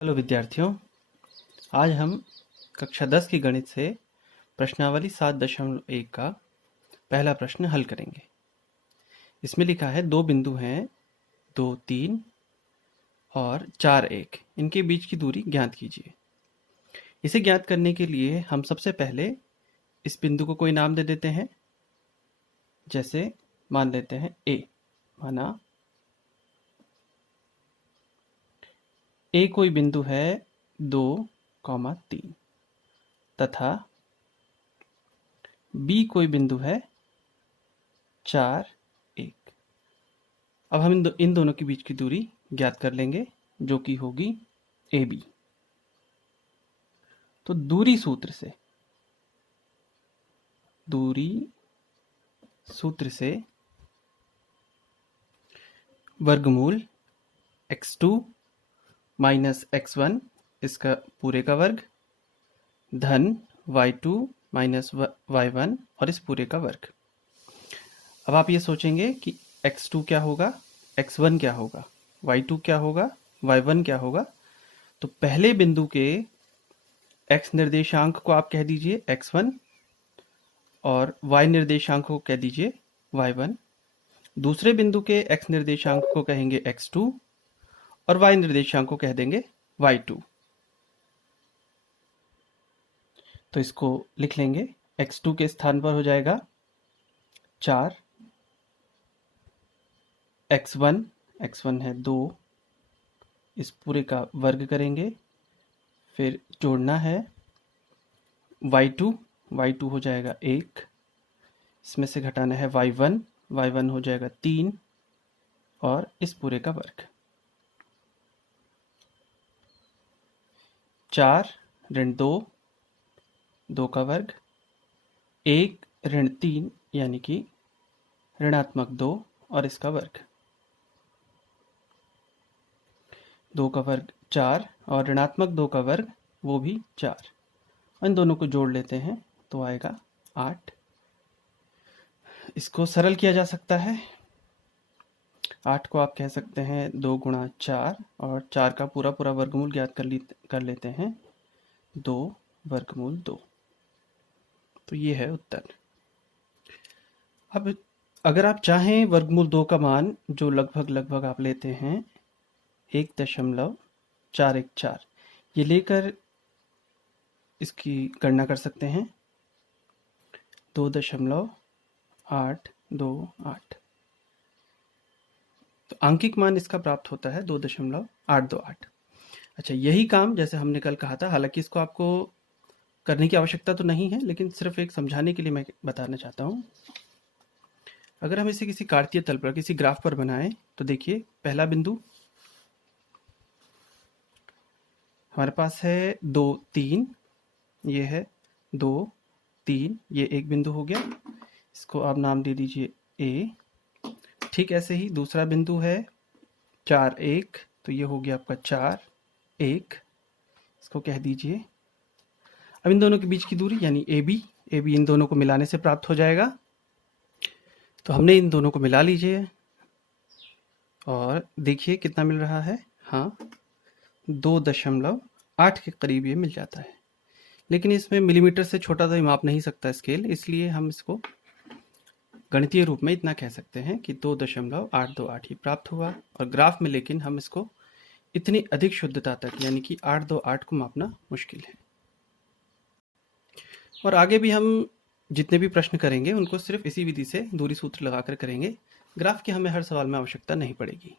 Hello विद्यार्थियों, आज हम कक्षा 10 की गणित से प्रश्नावली 7.1 का पहला प्रश्न हल करेंगे। इसमें लिखा है दो बिंदु हैं 2, 3 और 4, 1। इनके बीच की दूरी ज्ञात कीजिए। इसे ज्ञात करने के लिए हम सबसे पहले इस बिंदु को कोई नाम दे देते हैं। जैसे मान लेते हैं ए। माना ए कोई बिंदु है 2, 3 तथा बी कोई बिंदु है 4, 1। अब हम इन दोनों के बीच की दूरी ज्ञात कर लेंगे, जो कि होगी AB। तो दूरी सूत्र से वर्गमूल x2 माइनस x1 इसका पूरे का वर्ग धन y2 माइनस y1 और इस पूरे का वर्ग। अब आप ये सोचेंगे कि x2 क्या होगा, x1 क्या होगा, y2 क्या होगा, y1 क्या होगा। तो पहले बिंदु के x निर्देशांक को आप कह दीजिए x1 और y निर्देशांक को कह दीजिए y1। दूसरे बिंदु के x निर्देशांक को कहेंगे x2 और y निर्देशांक को कह देंगे y2। तो इसको लिख लेंगे। x2 के स्थान पर हो जाएगा 4, x1 है 2, इस पूरे का वर्ग करेंगे, फिर जोड़ना है y2 हो जाएगा 1, इसमें से घटाना है y1 हो जाएगा 3 और इस पूरे का वर्ग। 4 ऋण 2 का वर्ग, 1 ऋण 3 यानी कि ऋणात्मक 2 और इसका वर्ग। 2 का वर्ग 4 और ऋणात्मक 2 का वर्ग वो भी 4। इन दोनों को जोड़ लेते हैं तो आएगा 8। इसको सरल किया जा सकता है। 8 को आप कह सकते हैं 2 गुणा 4 और 4 का पूरा वर्गमूल ज्ञात कर लेते हैं 2 वर्गमूल 2। तो ये है उत्तर। अब अगर आप चाहें वर्गमूल 2 का मान जो लगभग आप लेते हैं 1.414, ये लेकर इसकी गणना कर सकते हैं 2.828। तो आंकिक मान इसका प्राप्त होता है 2.828। अच्छा, यही काम जैसे हमने कल कहा था, हालांकि इसको आपको करने की आवश्यकता तो नहीं है, लेकिन सिर्फ एक समझाने के लिए मैं बताना चाहता हूँ। अगर हम इसे किसी कार्तीय तल पर, किसी ग्राफ पर बनाएं तो देखिए पहला बिंदु हमारे पास है 2, 3, ये है 2, 3, ये एक बिंदु हो गया, इसको आप नाम दे दीजिए A। ठीक ऐसे ही दूसरा बिंदु है 4, 1, तो ये हो गया आपका 4, 1, इसको कह दीजिए। अब इन दोनों के बीच की दूरी यानी AB इन दोनों को मिलाने से प्राप्त हो जाएगा। तो हमने इन दोनों को मिला लीजिए और देखिए कितना मिल रहा है। हाँ, 2.8 के करीब ये मिल जाता है। लेकिन इसमें मिलीमीटर से छोटा तो माप नहीं सकता स्केल, इसलिए हम इसको गणितीय रूप में इतना कह सकते हैं कि 2.828 ही प्राप्त हुआ। और ग्राफ में लेकिन हम इसको इतनी अधिक शुद्धता तक यानी कि 828 को मापना मुश्किल है। और आगे भी हम जितने भी प्रश्न करेंगे उनको सिर्फ इसी विधि से दूरी सूत्र लगाकर करेंगे। ग्राफ की हमें हर सवाल में आवश्यकता नहीं पड़ेगी।